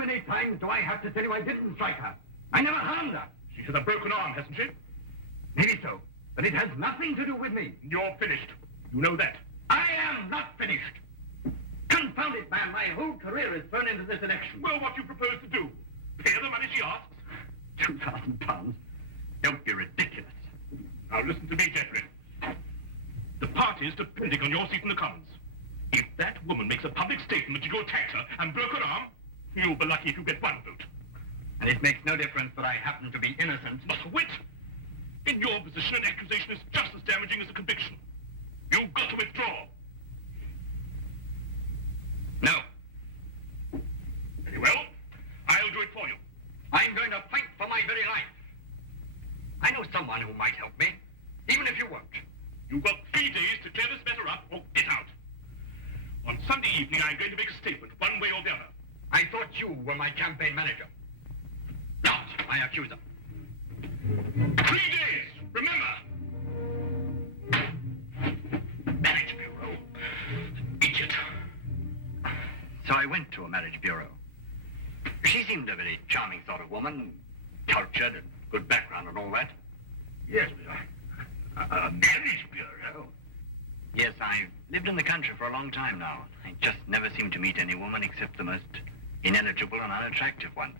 many times do I have to tell you I didn't strike her? I never harmed her. She has a broken arm, hasn't she? Maybe so, but it has nothing to do with me. You're finished. You know that. I am not finished. Confound it, man, my whole career is thrown into this election. Well, what do you propose to do? Pay her the money she asks? £2,000? Don't be ridiculous. Now listen to me, Geoffrey. The party's depending on your seat in the Commons. If that woman makes a public statement that you attacked her and broke her arm, you'll be lucky if you get one vote. And it makes no difference that I happen to be innocent. Not a whit. In your position, an accusation is just as damaging as a conviction. You've got to withdraw. No. Very well. I'll do it for you. I'm going to fight for my very life. I know someone who might help me, even if you won't. You've got 3 days to clear this matter up or get out. On Sunday evening, I'm going to make a statement, one way or the other. I thought you were my campaign manager. Not my accuser. 3 days, remember! Marriage bureau. Idiot. So I went to a marriage bureau. She seemed a very charming sort of woman, cultured and good background and all that. Yes, but a marriage bureau? Yes, I've lived in the country for a long time now. I just never seem to meet any woman except the most ineligible and unattractive ones.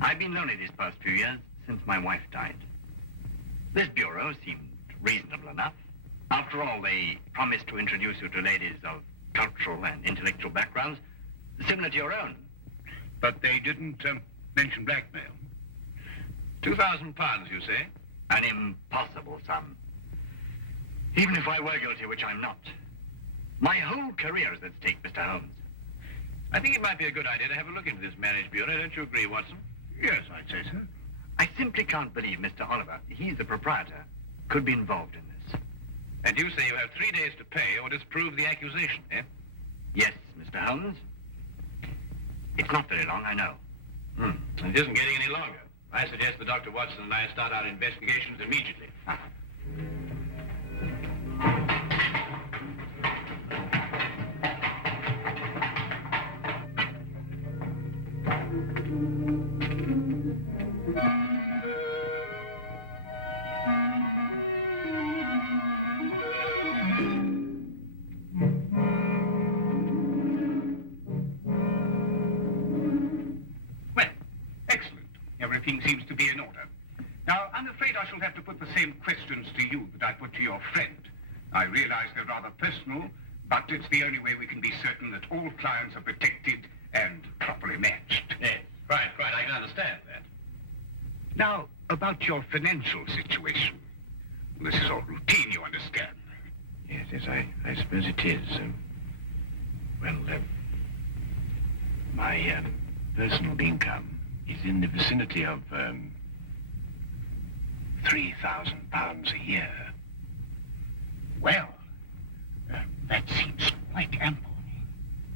I've been lonely these past few years since my wife died. This bureau seemed reasonable enough. After all, they promised to introduce you to ladies of cultural and intellectual backgrounds similar to your own. But they didn't mention blackmail. £2,000, you say? An impossible sum. Even if I were guilty, which I'm not. My whole career is at stake, Mr. Holmes. I think it might be a good idea to have a look into this marriage bureau. Don't you agree, Watson? Yes, I'd say so. I simply can't believe Mr. Oliver, he's the proprietor, could be involved in this. And you say you have 3 days to pay or disprove the accusation, eh? Yes, Mr. Holmes. It's not very long, I know. It isn't getting any longer. I suggest that Dr. Watson and I start our investigations immediately. Well, excellent. Everything seems to be in order. Now, I'm afraid I shall have to put the same questions to you that I put to your friend. I realize they're rather personal, but it's the only way we can be certain that all clients are protected and properly matched. Yes, right. I can understand that. Now, about your financial situation. This is all routine, you understand. Yes, I suppose it is. My personal income is in the vicinity of £3,000 a year. Well, that seems quite ample.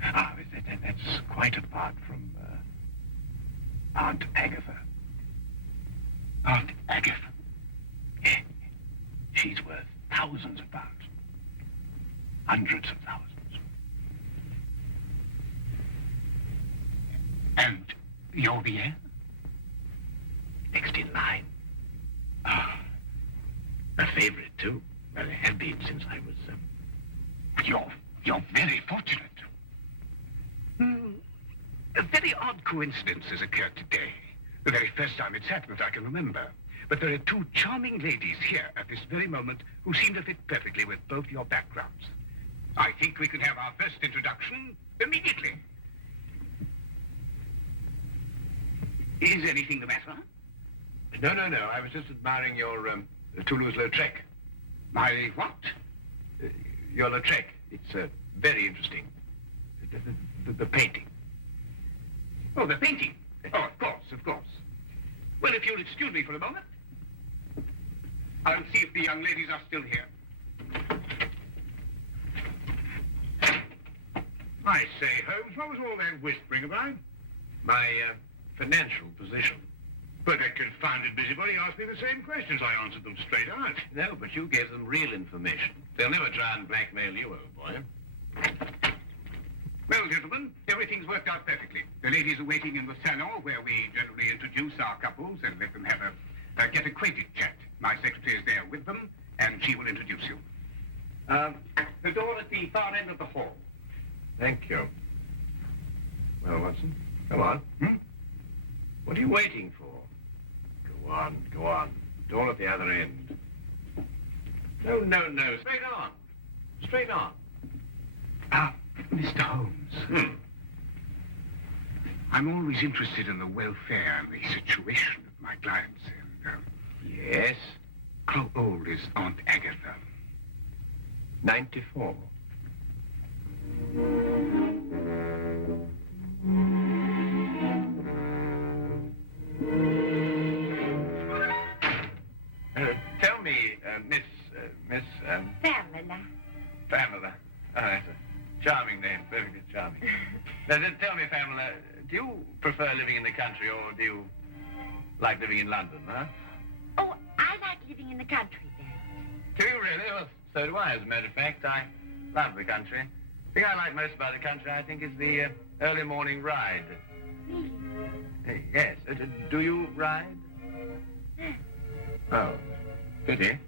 That's quite apart from Aunt Agatha. Aunt Agatha? Yeah. She's worth thousands of pounds. Hundreds of thousands. And you're the heir? Next in line. A favorite, too. Well, I have been since I was... You're very fortunate. A very odd coincidence has occurred today. The very first time it's happened I can remember. But there are two charming ladies here at this very moment who seem to fit perfectly with both your backgrounds. I think we can have our first introduction immediately. Is anything the matter? No. I was just admiring your Toulouse-Lautrec. My what? Your Lautrec. It's very interesting. The painting. Oh, the painting. Oh, of course. Well, if you'll excuse me for a moment, I'll see if the young ladies are still here. I say, Holmes, what was all that whispering about? My financial position. But that confounded busybody asked me the same questions. I answered them straight out. No, but you gave them real information. They'll never try and blackmail you, old boy. Well, gentlemen, everything's worked out perfectly. The ladies are waiting in the salon, where we generally introduce our couples and let them have a get-acquainted chat. My secretary is there with them, and she will introduce you. The door at the far end of the hall. Thank you. Well, Watson, come on. What are you waiting for? Go on, go on. Door at the other end. No, no, no. Straight on. Straight on. Ah, Mr. Holmes. I'm always interested in the welfare and the situation of my clients. And, Yes? how old is Aunt Agatha? 94. Tell me, Miss... Pamela. Pamela. Oh, that's a charming name, perfectly charming. Now, tell me, Pamela, do you prefer living in the country or do you like living in London, huh? Oh, I like living in the country then. Do you really? Well, so do I, as a matter of fact. I love the country. The thing I like most about the country, I think, is the early morning ride. Really? Yes. Do you ride? Oh, pity.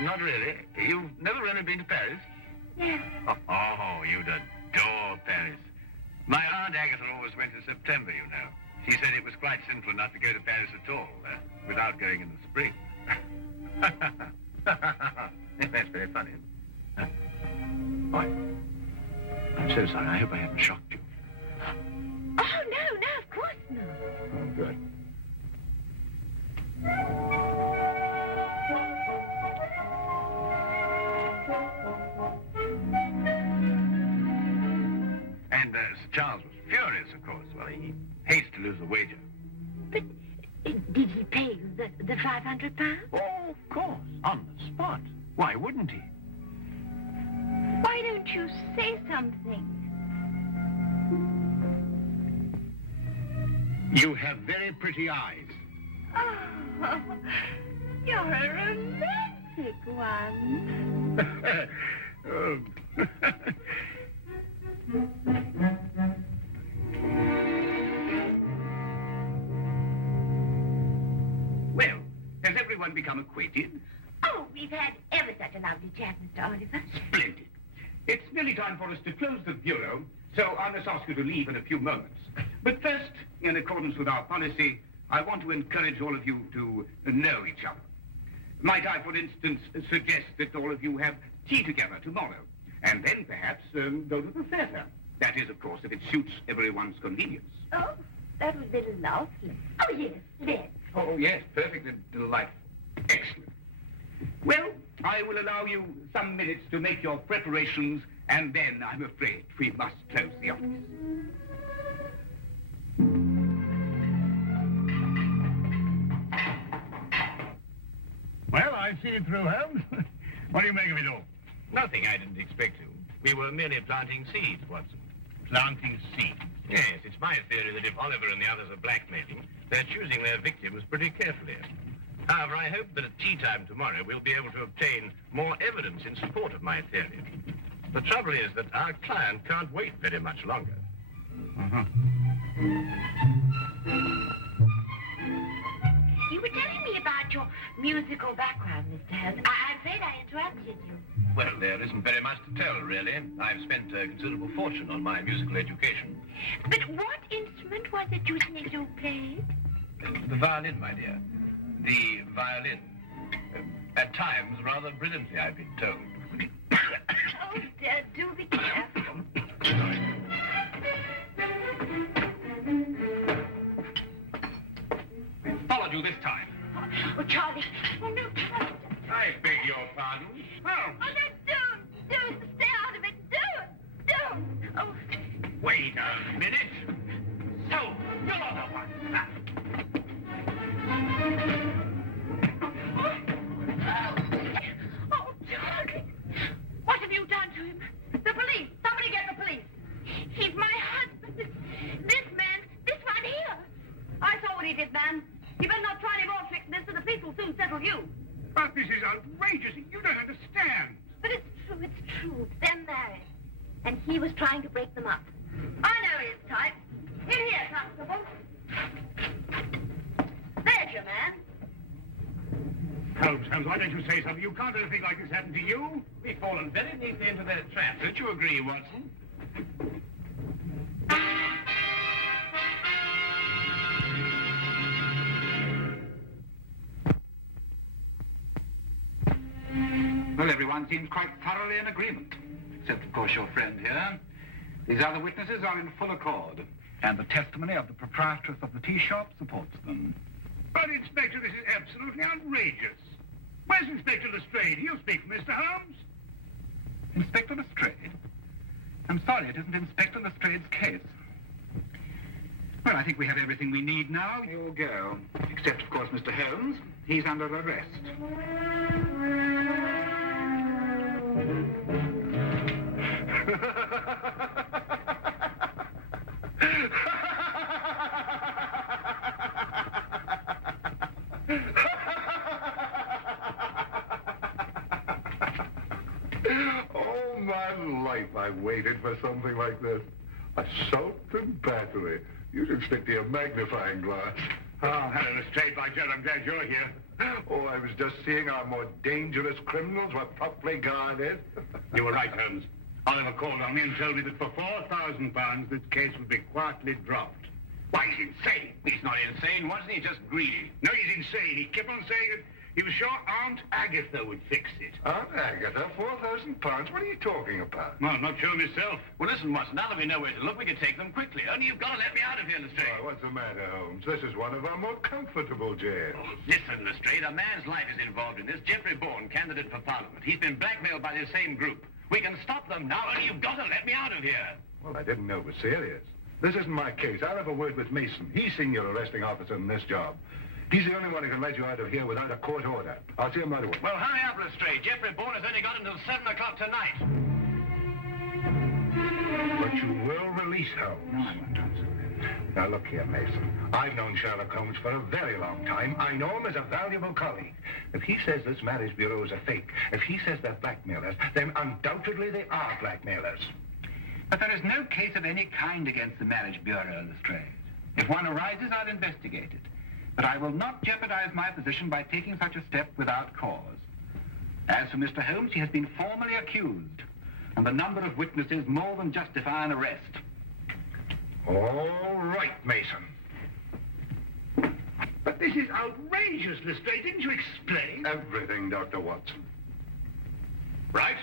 Not really. You've never really been to Paris? Yeah. Oh, you'd adore Paris. My Aunt Agatha always went in September, you know. She said it was quite simple not to go to Paris at all, without going in the spring. That's very funny. Oh, I'm so sorry. I hope I haven't shocked you. Oh, no, of course not. Oh, good. And Sir Charles was furious, of course. Well, he hates to lose the wager. But did he pay you the £500? Oh, of course. On the spot. Why wouldn't he? Why don't you say something? You have very pretty eyes. Oh, you're a romantic one. Oh. Well, has everyone become acquainted? Oh, we've had ever such a lovely chat, Mr. Oliver. Splendid. It's nearly time for us to close the bureau, so I must ask you to leave in a few moments. But first, in accordance with our policy, I want to encourage all of you to know each other. Might I, for instance, suggest that all of you have tea together tomorrow, and then perhaps go to the theatre. That is, of course, if it suits everyone's convenience. Oh, that would be lovely. Oh, yes, let's. Oh, yes, perfectly delightful. Excellent. Well, I will allow you some minutes to make your preparations, and then I'm afraid we must close the office. Well, I've seen it through, Holmes. What do you make of it all? Nothing I didn't expect to. We were merely planting seeds, Watson. Planting seeds. Yes, it's my theory that if Oliver and the others are blackmailing, they're choosing their victims pretty carefully. However, I hope that at tea time tomorrow we'll be able to obtain more evidence in support of my theory. The trouble is that our client can't wait very much longer. You were telling me about your musical background, Mr. Holmes. I'm afraid I interrupted you. Well, there isn't very much to tell, really. I've spent a considerable fortune on my musical education. But what instrument was it you said you played? The violin, my dear. The violin. At times, rather brilliantly, I've been told. Oh, dear, do be careful. Followed you this time. Oh, Charlie. Oh, no, Charlie. I beg your pardon. Oh, no, don't. Stay out of it. Don't. Oh. Wait a minute. So, you're the one. Oh, Charlie. What have you done to him? The police. Somebody get the police. He's my husband. This man You better not try any more tricks, mister. The police will soon settle you. But this is outrageous. You don't understand. But it's true. They're married. And he was trying to break them up. I know his type. In here, Constable. There's your man. Holmes, why don't you say something? You can't let a thing like this happen to you. We've fallen very neatly into their trap. Don't you agree, Watson? Well, everyone seems quite thoroughly in agreement. Except, of course, your friend here. These other witnesses are in full accord. And the testimony of the proprietress of the tea shop supports them. But, Inspector, this is absolutely outrageous. Where's Inspector Lestrade? He'll speak for Mr. Holmes. Inspector Lestrade? I'm sorry, it isn't Inspector Lestrade's case. Well, I think we have everything we need now. You'll go. Except, of course, Mr. Holmes. He's under arrest. All my life I waited for something like this. Assault and battery. You should stick to your magnifying glass. Oh, hello, Lestrade. By Jove, I'm glad you're here. Oh, I was just seeing our more dangerous criminals were properly guarded. You were right, Holmes. Oliver called on me and told me that for £4,000 this case would be quietly dropped. Why, he's insane. He's not insane, wasn't he? Just greedy. No, he's insane. He kept on saying that he was sure Aunt Agatha would fix it. Aunt Agatha, £4,000? What are you talking about? Well, I'm not sure myself. Well, listen, Watson, now that we know where to look, we can take them quickly. Only you've got to let me out of here, Lestrade. Oh, what's the matter, Holmes? This is one of our more comfortable jails. Oh, listen, Lestrade, a man's life is involved in this. Jeffrey Bourne, candidate for Parliament. He's been blackmailed by the same group. We can stop them now, only you've got to let me out of here. Well, I didn't know it was serious. This isn't my case. I'll have a word with Mason. He's senior arresting officer in this job. He's the only one who can let you out of here without a court order. I'll see him right away. Well, hurry up, Lestrade. Jeffrey Bourne has only got until 7 o'clock tonight. But you will release Holmes. No, I won't answer. Now, look here, Mason. I've known Sherlock Holmes for a very long time. I know him as a valuable colleague. If he says this marriage bureau is a fake, if he says they're blackmailers, then undoubtedly they are blackmailers. But there is no case of any kind against the Marriage Bureau, Lestrade. If one arises, I'll investigate it. But I will not jeopardize my position by taking such a step without cause. As for Mr. Holmes, he has been formally accused, and the number of witnesses more than justify an arrest. All right, Mason. But this is outrageous, Lestrade. Didn't you explain? Everything, Dr. Watson. Right.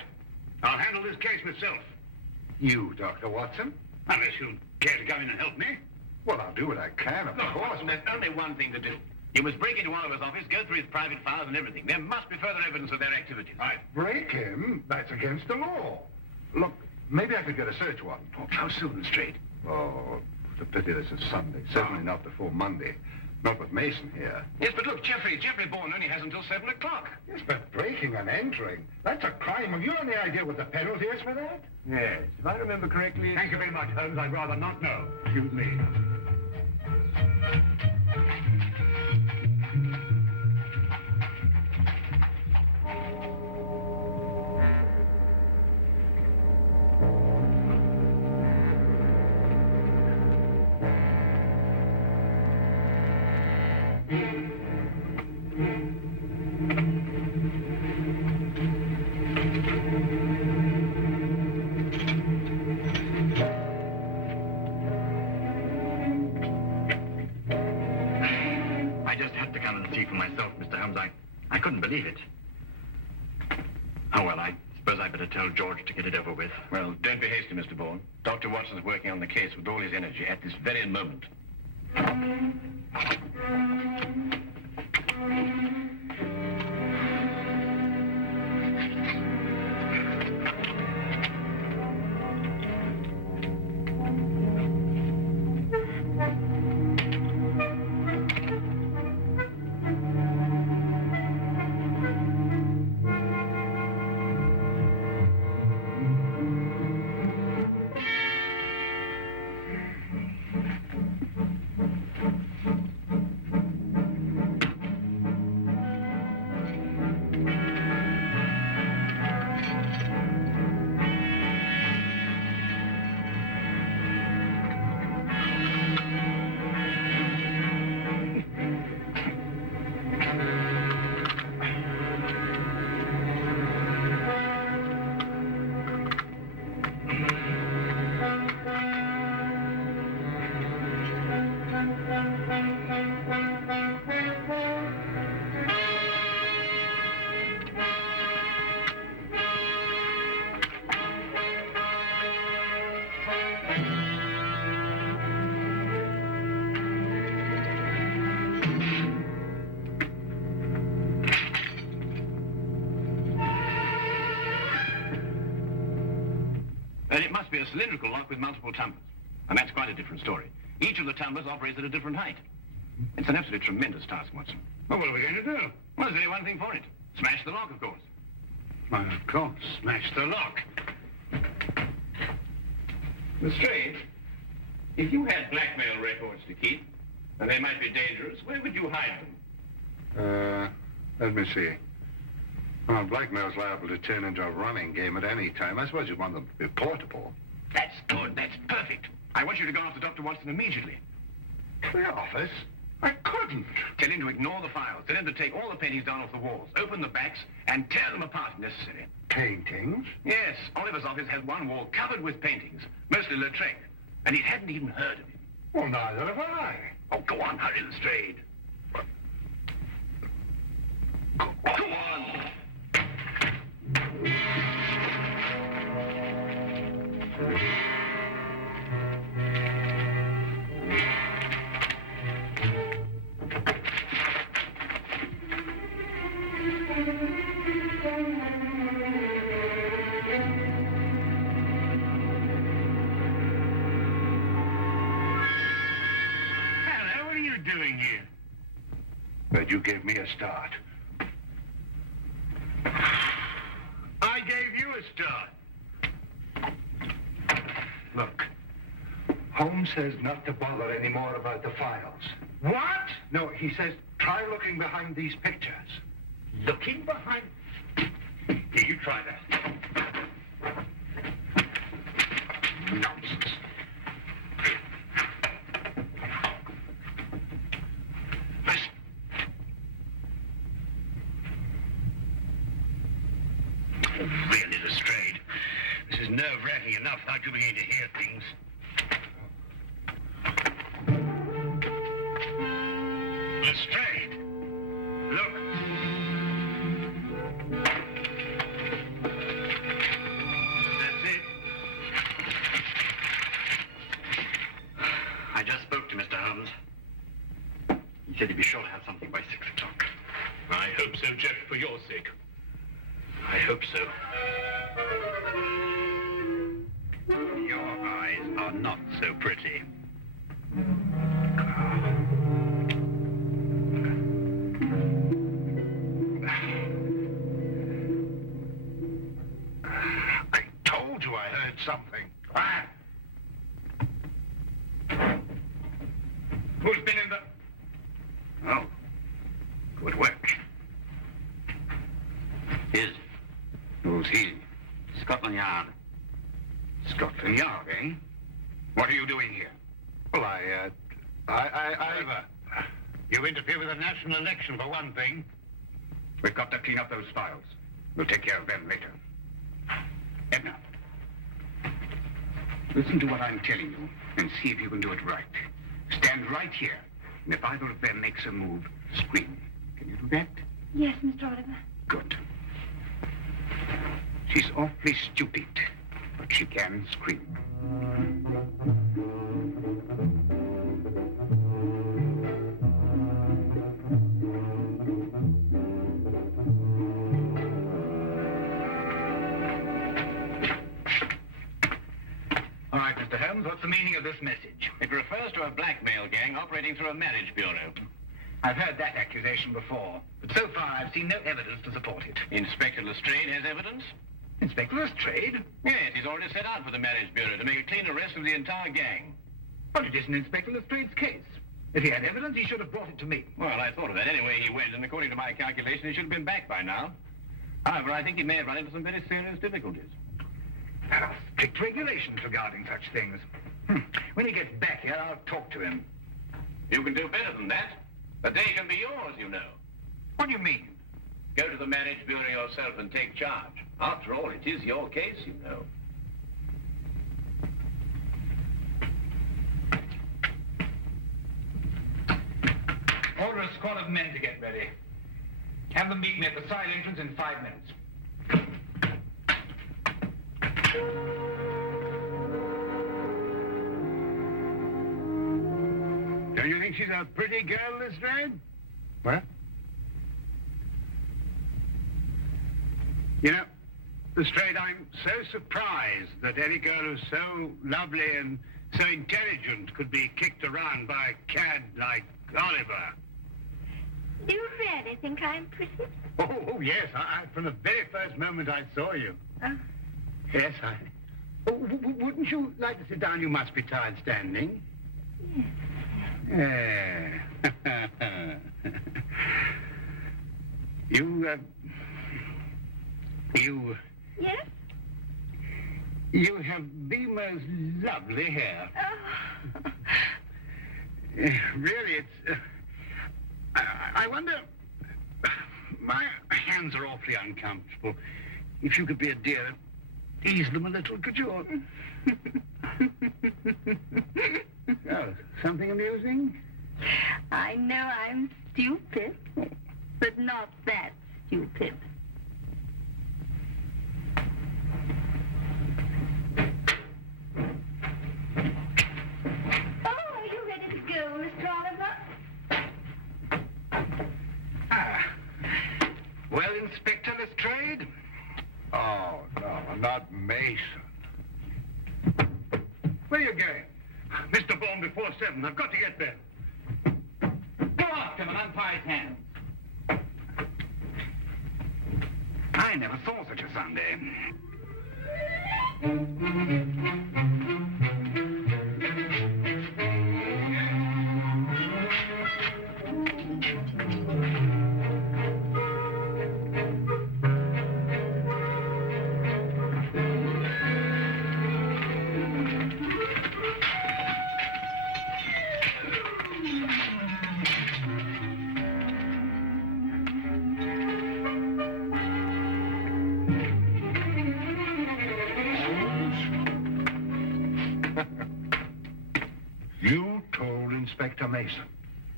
I'll handle this case myself. You, Dr. Watson? Unless you'll care to come in and help me. Well, I'll do what I can, of course. Watson, there's only one thing to do. You must break into Oliver's office, go through his private files and everything. There must be further evidence of their activities. Right. Break him? That's against the law. Look, maybe I could get a search warrant. Oh, how soon, Lestrade? Oh, it's a pity this is Sunday. Certainly not before Monday. Not with Mason here. Yes, but look, Jeffrey Bourne only has until 7 o'clock. Yes, but breaking and entering, that's a crime. Have you any idea what the penalty is for that? Yes, if I remember correctly... Thank you very much, Holmes. I'd rather not know. Excuse me. I just had to come and see for myself, Mr. Holmes. I couldn't believe it. Oh, well, I suppose I better tell George to get it over with. Well, don't be hasty, Mr. Bourne. Dr. Watson's working on the case with all his energy at this very moment. And it must be a cylindrical lock with multiple tumblers. And that's quite a different story. Each of the tumblers operates at a different height. It's an absolutely tremendous task, Watson. Well, what are we going to do? Well, there's only one thing for it. Smash the lock, of course. Why, of course. Smash the lock. Lestrade, if you had blackmail records to keep, and they might be dangerous, where would you hide them? Let me see. Well, blackmail's liable to turn into a running game at any time. I suppose you want them to be portable. That's good. That's perfect. I want you to go after Dr. Watson immediately. To the office? I couldn't. Tell him to ignore the files. Tell him to take all the paintings down off the walls, open the backs, and tear them apart if necessary. Paintings? Yes, Oliver's office had one wall covered with paintings, mostly Lautrec, and he hadn't even heard of him. Well, neither have I. Oh, go on, hurry, Lestrade. Go on. Hello, what are you doing here? But you gave me a start. I gave you a start. Look, Holmes says not to bother anymore about the files. What? No, he says try looking behind these pictures. Looking behind... Here, you try that. Nonsense. Really, Lestrade. This is nerve-wracking enough without you beginning to hear things. Lestrade! Look. That's it. I just spoke to Mr. Holmes. He said he'd be sure to have something by 6 o'clock. I hope so, Jeff, for your sake. I hope so. Your eyes are not so pretty. I told you I heard something. Who's been in the... Oh, good work. His. Who's he? Scotland Yard. Scotland Yard, eh? What are you doing here? Well, I... Oliver, you interfere with a national election, for one thing. We've got to clean up those files. We'll take care of them later. Edna, listen to what I'm telling you and see if you can do it right. Stand right here, and if either of them makes a move, scream. Can you do that? Yes, Mr. Oliver. Good. She's awfully stupid, but she can scream. All right, Mr. Holmes, what's the meaning of this message? It refers to a blackmail gang operating through a marriage bureau. I've heard that accusation before, but so far I've seen no evidence to support it. Inspector Lestrade has evidence? Inspector Lestrade? Yes, he's already set out for the marriage bureau to make a clean arrest of the entire gang. But it isn't Inspector Lestrade's case. If he had evidence, he should have brought it to me. Well, I thought of that. Anyway, he went, and according to my calculation, he should have been back by now. However, I think he may have run into some very serious difficulties. There are strict regulations regarding such things. When he gets back here, I'll talk to him. You can do better than that. The day can be yours, you know. What do you mean? Go to the marriage bureau yourself and take charge. After all, it is your case, you know. Order a squad of men to get ready. Have them meet me at the side entrance in 5 minutes. Don't you think she's a pretty girl, Lestrade? What? You know, Lestrade, I'm so surprised that any girl who's so lovely and so intelligent could be kicked around by a cad like Oliver. Do you really think I'm pretty? Oh, yes. From the very first moment I saw you. Oh. Yes, wouldn't you like to sit down? You must be tired standing. Yes. You Yes? You have the most lovely hair. Oh. Really, it's... I wonder... My hands are awfully uncomfortable. If you could be a dear, ease them a little, could you? Oh, something amusing? I know I'm stupid, but not that stupid. Oh, are you ready to go, Mr. Oliver? Well, Inspector Lestrade? Oh, no, not Mason. Where are you going? Mr. Bourne before 7. I've got to get there. Go after him and untie his hands. I never saw such a Sunday. You told Inspector Mason.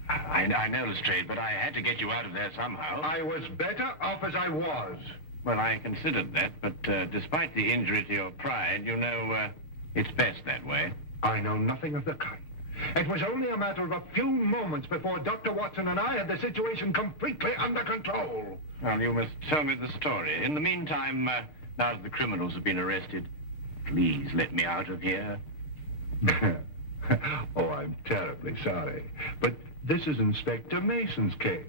I know, Lestrade, but I had to get you out of there somehow. I was better off as I was. Well, I considered that, but despite the injury to your pride, you know, it's best that way. I know nothing of the kind. It was only a matter of a few moments before Dr. Watson and I had the situation completely under control. Well, you must tell me the story. In the meantime, now that the criminals have been arrested, please let me out of here. Oh, I'm terribly sorry. But this is Inspector Mason's case.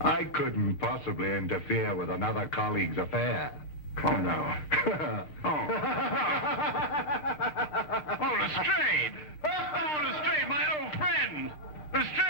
I couldn't possibly interfere with another colleague's affair. Oh, no. Oh, Lestrade! Oh, Lestrade, my old friend! Lestrade!